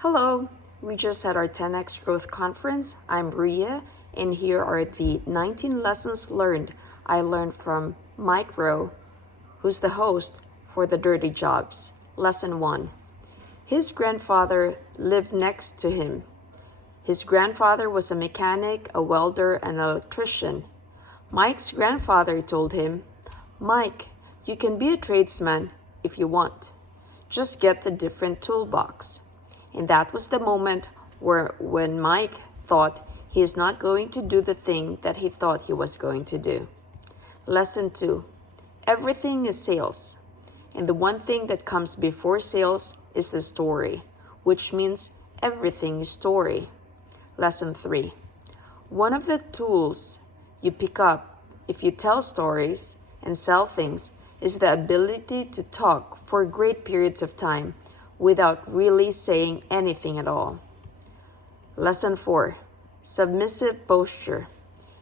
Hello, we just had our 10x Growth Conference. I'm Ria, and here are the 19 lessons learned I learned from Mike Rowe, who's the host for The Dirty Jobs. Lesson 1. His grandfather lived next to him. His grandfather was a mechanic, a welder, and an electrician. Mike's grandfather told him, "Mike, you can be a tradesman if you want. Just get a different toolbox." And that was the moment when Mike thought he is not going to do the thing that he thought he was going to do. Lesson 2. Everything is sales. And the one thing that comes before sales is the story, which means everything is story. Lesson 3. One of the tools you pick up if you tell stories and sell things is the ability to talk for great periods of time without really saying anything at all. Lesson 4. Submissive Posture.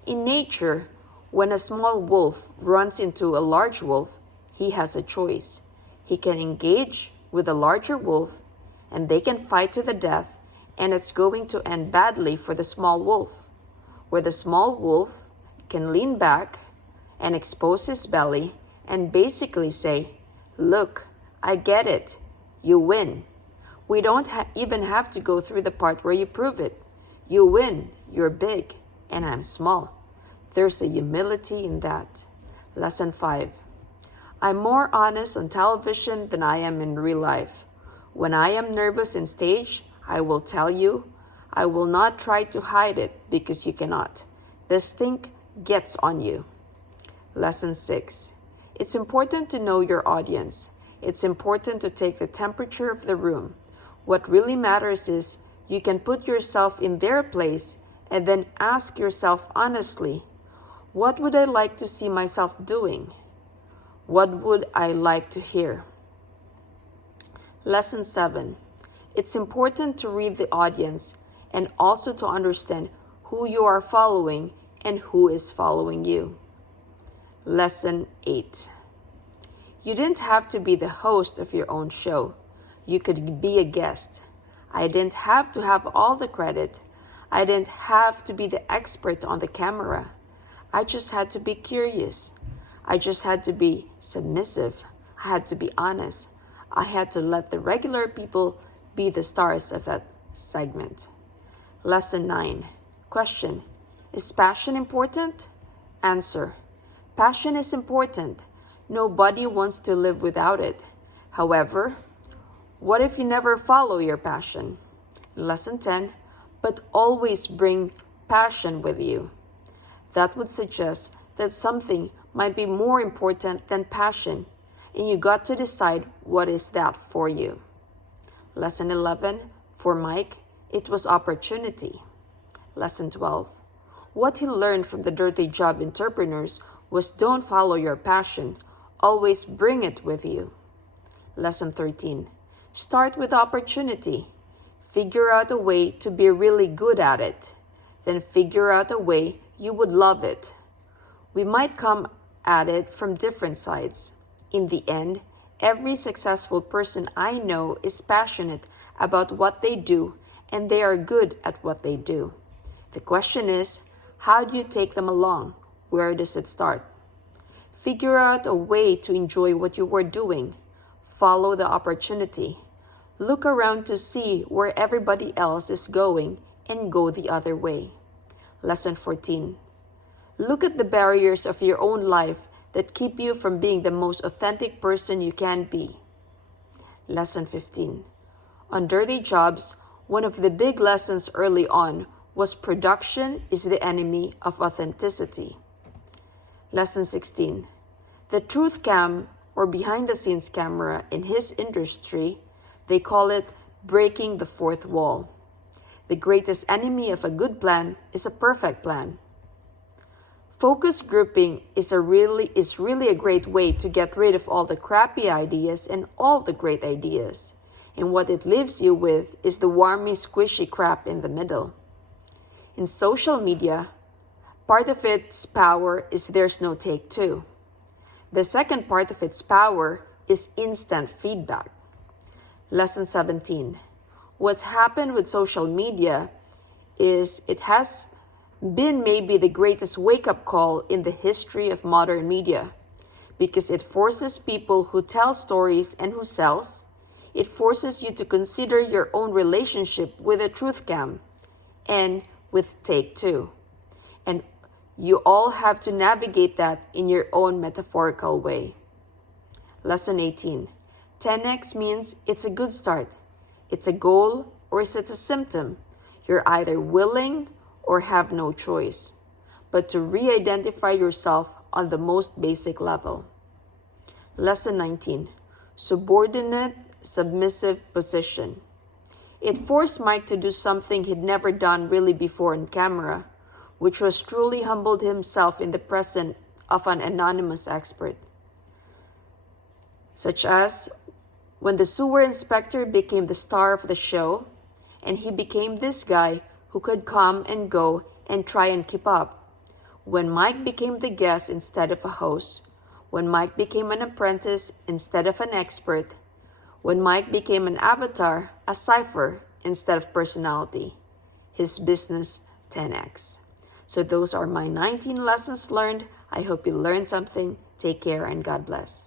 In nature, when a small wolf runs into a large wolf, he has a choice. He can engage with a larger wolf, and they can fight to the death, and it's going to end badly for the small wolf, where the small wolf can lean back and expose his belly and basically say, "Look, I get it. You win. We don't even have to go through the part where you prove it. You win. You're big, and I'm small." There's a humility in that. Lesson 5. I'm more honest on television than I am in real life. When I am nervous in stage, I will tell you. I will not try to hide it because you cannot. The stink gets on you. Lesson 6. It's important to know your audience. It's important to take the temperature of the room. What really matters is you can put yourself in their place and then ask yourself honestly, what would I like to see myself doing? What would I like to hear? Lesson 7. It's important to read the audience and also to understand who you are following and who is following you. Lesson 8. You didn't have to be the host of your own show. You could be a guest. I didn't have to have all the credit. I didn't have to be the expert on the camera. I just had to be curious. I just had to be submissive. I had to be honest. I had to let the regular people be the stars of that segment. Lesson 9. Question. Is passion important? Answer. Passion is important. Nobody wants to live without it. However, what if you never follow your passion? Lesson 10. But always bring passion with you. That would suggest that something might be more important than passion, and you got to decide what is that for you. Lesson 11. For Mike, it was opportunity. Lesson 12. What he learned from the dirty job entrepreneurs was don't follow your passion. Always bring it with you. Lesson 13. Start with opportunity. Figure out a way to be really good at it. Then figure out a way you would love it. We might come at it from different sides. In the end, every successful person I know is passionate about what they do, and they are good at what they do. The question is, how do you take them along? Where does it start? Figure out a way to enjoy what you were doing. Follow the opportunity. Look around to see where everybody else is going and go the other way. Lesson 14. Look at the barriers of your own life that keep you from being the most authentic person you can be. Lesson 15. On dirty jobs, one of the big lessons early on was production is the enemy of authenticity. Lesson 16. The truth cam, or behind the scenes camera in his industry, they call it breaking the fourth wall. The greatest enemy of a good plan is a perfect plan. Focus grouping is really a great way to get rid of all the crappy ideas and all the great ideas. And what it leaves you with is the warmy, squishy crap in the middle. In social media, part of its power is there's no take two. The second part of its power is instant feedback. Lesson 17. what's happened with social media is it has been maybe the greatest wake-up call in the history of modern media, because it forces people who tell stories and who sells. It forces you to consider your own relationship with a truth cam and with Take Two. And you all have to navigate that in your own metaphorical way. Lesson 18. 10x means it's a good start. It's a goal, or is it a symptom? You're either willing or have no choice, but to re-identify yourself on the most basic level. Lesson 19. Subordinate, submissive position. It forced Mike to do something he'd never done really before on camera, which was truly humbled himself in the presence of an anonymous expert. Such as when the sewer inspector became the star of the show, and he became this guy who could come and go and try and keep up. When Mike became the guest instead of a host. When Mike became an apprentice instead of an expert. When Mike became an avatar, a cipher instead of personality. His business 10x. So those are my 19 lessons learned. I hope you learned something. Take care and God bless.